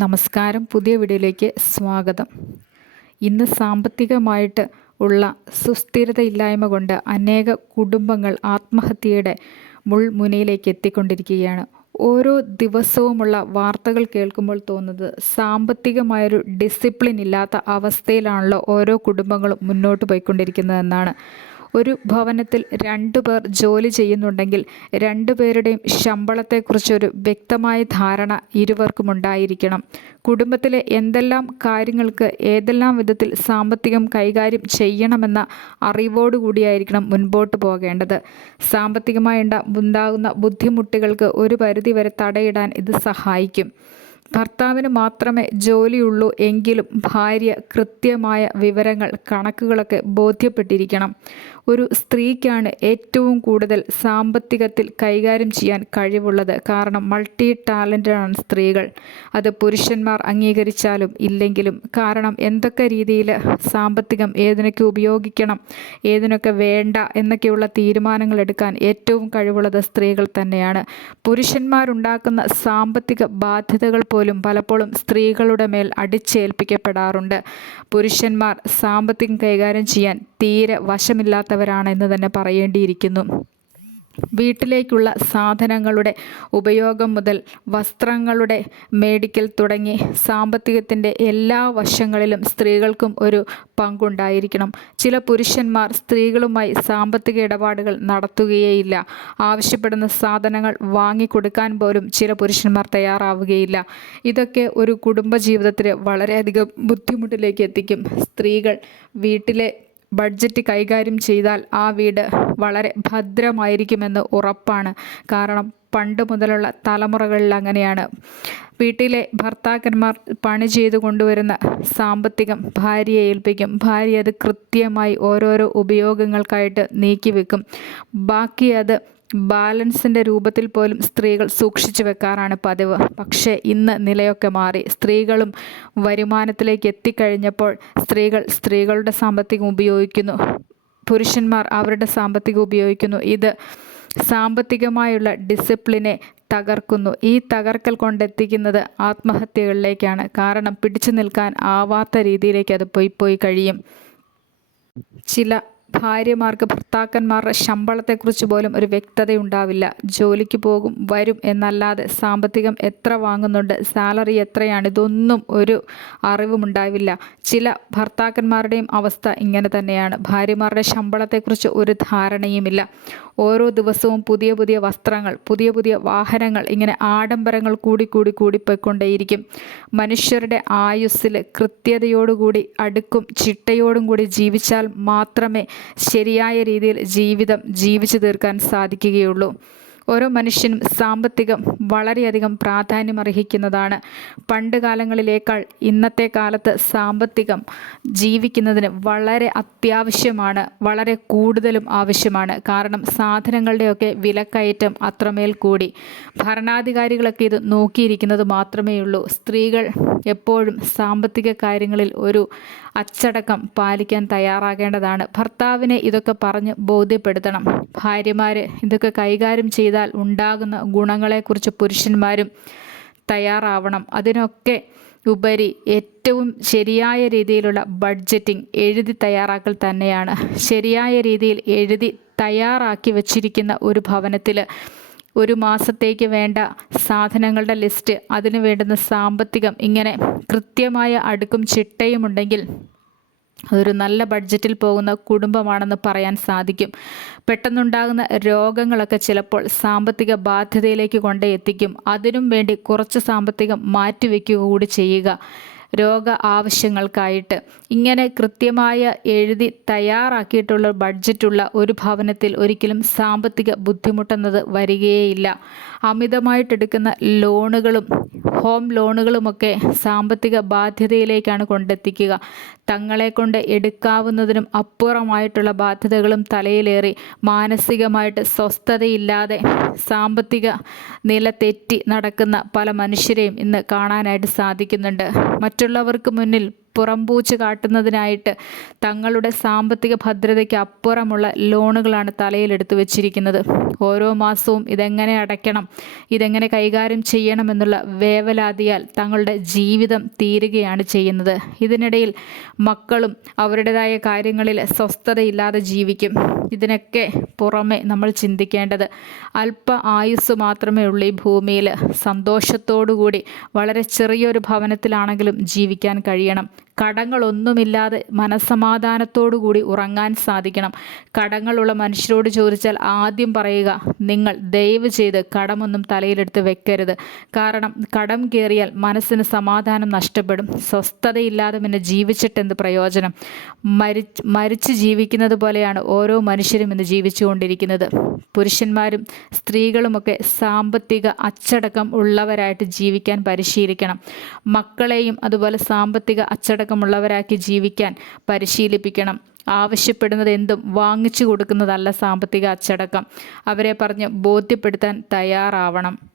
നമസ്കാരം. പുതിയ വീഡിയോയിലേക്ക് സ്വാഗതം. ഇന്ന് സാമ്പത്തികമായിട്ട് ഉള്ള സുസ്ഥിരതയില്ലായ്മ കൊണ്ട് അനേക കുടുംബങ്ങൾ ആത്മഹത്യയുടെ മുൾമുനയിലേക്ക് എത്തിക്കൊണ്ടിരിക്കുകയാണ്. ഓരോ ദിവസവുമുള്ള വാർത്തകൾ കേൾക്കുമ്പോൾ തോന്നുന്നത് സാമ്പത്തികമായൊരു ഡിസിപ്ലിൻ ഇല്ലാത്ത അവസ്ഥയിലാണല്ലോ ഓരോ കുടുംബങ്ങളും മുന്നോട്ട് പോയിക്കൊണ്ടിരിക്കുന്നതെന്നാണ്. ഒരു ഭവനത്തിൽ രണ്ടു പേർ ജോലി ചെയ്യുന്നുണ്ടെങ്കിൽ രണ്ടുപേരുടെയും ശമ്പളത്തെക്കുറിച്ചൊരു വ്യക്തമായ ധാരണ ഇരുവർക്കും ഉണ്ടായിരിക്കണം കുടുംബത്തിലെ എന്തെല്ലാം കാര്യങ്ങൾക്ക് ഏതെല്ലാം വിധത്തിൽ സാമ്പത്തികം കൈകാര്യം ചെയ്യണമെന്ന അറിവോടുകൂടിയായിരിക്കണം മുൻപോട്ട് പോകേണ്ടത്. സാമ്പത്തികമായി ഉണ്ടാകുന്ന ബുദ്ധിമുട്ടുകൾക്ക് ഒരു പരിധിവരെ തടയിടാൻ ഇത് സഹായിക്കും. ഭർത്താവിന് മാത്രമേ ജോലിയുള്ളൂ എങ്കിലും ഭാര്യ കൃത്യമായ വിവരങ്ങൾ കണക്കുകളൊക്കെ ബോധ്യപ്പെട്ടിരിക്കണം. ഒരു സ്ത്രീക്കാണ് ഏറ്റവും കൂടുതൽ സാമ്പത്തികത്തിൽ കൈകാര്യം ചെയ്യാൻ കഴിവുള്ളത്. കാരണം മൾട്ടി ടാലന്റാണ് സ്ത്രീകൾ. അത് പുരുഷന്മാർ അംഗീകരിച്ചാലും ഇല്ലെങ്കിലും. കാരണം എന്തൊക്കെ രീതിയിൽ സാമ്പത്തികം ഏതിനൊക്കെ ഉപയോഗിക്കണം ഏതിനൊക്കെ വേണ്ട എന്നൊക്കെയുള്ള തീരുമാനങ്ങൾ എടുക്കാൻ ഏറ്റവും കഴിവുള്ളത് സ്ത്രീകൾ തന്നെയാണ്. പുരുഷന്മാരുണ്ടാക്കുന്ന സാമ്പത്തിക ബാധ്യതകൾ പോലും പലപ്പോഴും സ്ത്രീകളുടെ മേൽ അടിച്ചേൽപ്പിക്കപ്പെടാറുണ്ട്. പുരുഷന്മാർ സാമ്പത്തികം കൈകാര്യം ചെയ്യാൻ തീരെ വശമില്ലാത്തവരാണെന്ന് തന്നെ പറയേണ്ടിയിരിക്കുന്നു. വീട്ടിലേക്കുള്ള സാധനങ്ങളുടെ ഉപയോഗം മുതൽ വസ്ത്രങ്ങളുടെ മേടിക്കൽ തുടങ്ങി സാമ്പത്തികത്തിന്റെ എല്ലാ വശങ്ങളിലും സ്ത്രീകൾക്കും ഒരു പങ്കുണ്ടായിരിക്കണം. ചില പുരുഷന്മാർ സ്ത്രീകളുമായി സാമ്പത്തിക ഇടപാടുകൾ നടത്തുകയേയില്ല. ആവശ്യപ്പെടുന്ന സാധനങ്ങൾ വാങ്ങിക്കൊടുക്കാൻ പോലും ചില പുരുഷന്മാർ തയ്യാറാവുകയില്ല. ഇതൊക്കെ ഒരു കുടുംബജീവിതത്തിൽ വളരെയധികം ബുദ്ധിമുട്ടിലേക്ക് എത്തിക്കും. സ്ത്രീകൾ വീട്ടിലെ ബഡ്ജറ്റ് കൈകാര്യം ചെയ്താൽ ആ വീട് വളരെ ഭദ്രമായിരിക്കുമെന്ന് ഉറപ്പാണ്. കാരണം പണ്ട് മുതലുള്ള തലമുറകളിൽ അങ്ങനെയാണ്. വീട്ടിലെ ഭർത്താക്കന്മാർ പണി ചെയ്തു കൊണ്ടുവരുന്ന സാമ്പത്തികം ഭാര്യയെ ഏൽപ്പിക്കും. ഭാര്യ അത് കൃത്യമായി ഓരോരോ ഉപയോഗങ്ങൾക്കായിട്ട് നീക്കി വെക്കും. ബാക്കി അത് ബാലൻസിന്റെ രൂപത്തിൽ പോലും സ്ത്രീകൾ സൂക്ഷിച്ചു വെക്കാറാണ് പതിവ്. പക്ഷേ ഇന്ന് നിലയൊക്കെ മാറി. സ്ത്രീകളും വരുമാനത്തിലേക്ക് എത്തിക്കഴിഞ്ഞപ്പോൾ സ്ത്രീകൾ സ്ത്രീകളുടെ സാമ്പത്തികം ഉപയോഗിക്കുന്നു. പുരുഷന്മാർ അവരുടെ സാമ്പത്തികം ഉപയോഗിക്കുന്നു. ഇത് സാമ്പത്തികമായുള്ള ഡിസിപ്ലിനെ തകർക്കുന്നു. ഈ തകർക്കൽ കൊണ്ടെത്തിക്കുന്നത് ആത്മഹത്യകളിലേക്കാണ്. കാരണം പിടിച്ചു നിൽക്കാൻ ആവാത്ത രീതിയിലേക്ക് അത് പോയി പോയി കഴിയും. ചില ഭാര്യമാർക്ക് ഭർത്താക്കന്മാരുടെ ശമ്പളത്തെക്കുറിച്ച് പോലും ഒരു വ്യക്തത ഉണ്ടാവില്ല ജോലിക്ക് പോകും വരും എന്നല്ലാതെ സാമ്പത്തികം എത്ര വാങ്ങുന്നുണ്ട് സാലറി എത്രയാണ് ഇതൊന്നും ഒരു അറിവുമുണ്ടാവില്ല. ചില ഭർത്താക്കന്മാരുടെയും അവസ്ഥ ഇങ്ങനെ തന്നെയാണ്. ഭാര്യമാരുടെ ശമ്പളത്തെക്കുറിച്ച് ഒരു ധാരണയുമില്ല. ഓരോ ദിവസവും പുതിയ പുതിയ വസ്ത്രങ്ങൾ പുതിയ പുതിയ വാഹനങ്ങൾ ഇങ്ങനെ ആഡംബരങ്ങൾ കൂടി കൂടി കൂടിപ്പോയിക്കൊണ്ടേയിരിക്കും മനുഷ്യരുടെ ആയുസ്സിൽ കൃത്യതയോടുകൂടി അടുക്കും ചിട്ടയോടും കൂടി ജീവിച്ചാൽ മാത്രമേ ശരിയായ രീതിയിൽ ജീവിതം ജീവിച്ചു തീർക്കാൻ സാധിക്കുകയുള്ളൂ. ഓരോ മനുഷ്യനും സാമ്പത്തികം വളരെയധികം പ്രാധാന്യം അർഹിക്കുന്നതാണ്. പണ്ട് കാലങ്ങളിലേക്കാൾ ഇന്നത്തെ കാലത്ത് സാമ്പത്തികം ജീവിക്കുന്നതിന് വളരെ അത്യാവശ്യമാണ് വളരെ കൂടുതലും ആവശ്യമാണ്. കാരണം സാധനങ്ങളുടെയൊക്കെ വിലക്കയറ്റം അത്രമേൽ കൂടി. ഭരണാധികാരികളൊക്കെ ഇത് നോക്കിയിരിക്കുന്നത് മാത്രമേ ഉള്ളൂ. സ്ത്രീകൾ എപ്പോഴും സാമ്പത്തിക കാര്യങ്ങളിൽ ഒരു അച്ചടക്കം പാലിക്കാൻ തയ്യാറാകേണ്ടതാണ്. ഭർത്താവിനെ ഇതൊക്കെ പറഞ്ഞ് ബോധ്യപ്പെടുത്തണം. ഭാര്യമാർ ഇതൊക്കെ കൈകാര്യം ചെയ്താൽ ഉണ്ടാകുന്ന ഗുണങ്ങളെക്കുറിച്ച് പുരുഷന്മാരും തയ്യാറാവണം. അതിനൊക്കെ ഉപരി ഏറ്റവും ശരിയായ രീതിയിലുള്ള ബഡ്ജറ്റിംഗ് എഴുതി തയ്യാറാക്കൽ തന്നെയാണ്. ശരിയായ രീതിയിൽ എഴുതി തയ്യാറാക്കി വച്ചിരിക്കുന്ന ഒരു ഭവനത്തിൽ ഒരു മാസത്തേക്ക് വേണ്ട സാധനങ്ങളുടെ ലിസ്റ്റ് അതിനു വേണ്ടുന്ന സാമ്പത്തികം ഇങ്ങനെ കൃത്യമായ അടുക്കും ചിട്ടയുമുണ്ടെങ്കിൽ അതൊരു നല്ല ബഡ്ജറ്റിൽ പോകുന്ന കുടുംബമാണെന്ന് പറയാൻ സാധിക്കും. പെട്ടെന്നുണ്ടാകുന്ന രോഗങ്ങളൊക്കെ ചിലപ്പോൾ സാമ്പത്തിക ബാധ്യതയിലേക്ക് കൊണ്ടേ എത്തിക്കും. അതിനും വേണ്ടി കുറച്ച് സാമ്പത്തികം മാറ്റിവെക്കുക കൂടി ചെയ്യുക. രോഗ ആവശ്യങ്ങൾക്കായിട്ട്. ഇങ്ങനെ കൃത്യമായ എഴുതി തയ്യാറാക്കിയിട്ടുള്ള ബഡ്ജറ്റുള്ള ഒരു ഭവനത്തിൽ ഒരിക്കലും സാമ്പത്തിക ബുദ്ധിമുട്ടെന്നത് വരികയേയില്ല. അമിതമായിട്ടെടുക്കുന്ന ലോണുകളും ഹോം ലോണുകളുമൊക്കെ സാമ്പത്തിക ബാധ്യതയിലേക്കാണ് കൊണ്ടെത്തിക്കുക. തങ്ങളെ കൊണ്ട് എടുക്കാവുന്നതിനും അപ്പുറമായിട്ടുള്ള ബാധ്യതകളും തലയിലേറി മാനസികമായിട്ട് സ്വസ്ഥതയില്ലാതെ സാമ്പത്തിക നില തെറ്റി നടക്കുന്ന പല മനുഷ്യരെയും ഇന്ന് കാണാനായിട്ട് സാധിക്കുന്നുണ്ട്. മറ്റുള്ളവർക്ക് മുന്നിൽ പുറംപൂച്ച് കാട്ടുന്നതിനായിട്ട് തങ്ങളുടെ സാമ്പത്തിക ഭദ്രതയ്ക്ക് അപ്പുറമുള്ള ലോണുകളാണ് തലയിലെടുത്തു വച്ചിരിക്കുന്നത്. ഓരോ മാസവും ഇതെങ്ങനെ അടയ്ക്കണം ഇതെങ്ങനെ കൈകാര്യം ചെയ്യണമെന്നുള്ള വേവലാതിയാൽ തങ്ങളുടെ ജീവിതം തീരുകയാണ് ചെയ്യുന്നത്. ഇതിനിടയിൽ മക്കളും അവരുടേതായ കാര്യങ്ങളിൽ സ്വസ്ഥതയില്ലാതെ ജീവിക്കും. ഇതിനൊക്കെ പുറമെ നമ്മൾ ചിന്തിക്കേണ്ടത് അല്പ ആയുസ് മാത്രമേ ഉള്ളൂ ഈ ഭൂമിയിൽ. സന്തോഷത്തോടുകൂടി വളരെ ചെറിയൊരു ഭവനത്തിലാണെങ്കിലും ജീവിക്കാൻ കഴിയണം. കടങ്ങളൊന്നുമില്ലാതെ മനസ്സമാധാനത്തോടു കൂടി ഉറങ്ങാൻ സാധിക്കണം. കടങ്ങളുള്ള മനുഷ്യരോട് ചോദിച്ചാൽ ആദ്യം പറയുക നിങ്ങൾ ദയവ് ചെയ്ത് കടമൊന്നും തലയിലെടുത്ത് വെക്കരുത്. കാരണം കടം കയറിയാൽ മനസ്സിന് സമാധാനം നഷ്ടപ്പെടും. സ്വസ്ഥതയില്ലാതെ പിന്നെ ജീവിച്ചിട്ടെന്ത് പ്രയോജനം? മരി മരിച്ച് ജീവിക്കുന്നത് പോലെയാണ് ഓരോ മനുഷ്യരും ഇന്ന് ജീവിച്ചുകൊണ്ടിരിക്കുന്നത്. പുരുഷന്മാരും സ്ത്രീകളുമൊക്കെ സാമ്പത്തിക അച്ചടക്കം ഉള്ളവരായിട്ട് ജീവിക്കാൻ പരിശീലിക്കണം. മക്കളെയും അതുപോലെ സാമ്പത്തിക അച്ചടക്കമുള്ളവരാക്കി ജീവിക്കാൻ പരിശീലിപ്പിക്കണം. ആവശ്യപ്പെടുന്നത് എന്തും വാങ്ങിച്ചു കൊടുക്കുന്നതല്ല സാമ്പത്തിക അച്ചടക്കം. അവരെ പറഞ്ഞ് ബോധ്യപ്പെടുത്താൻ തയ്യാറാവണം.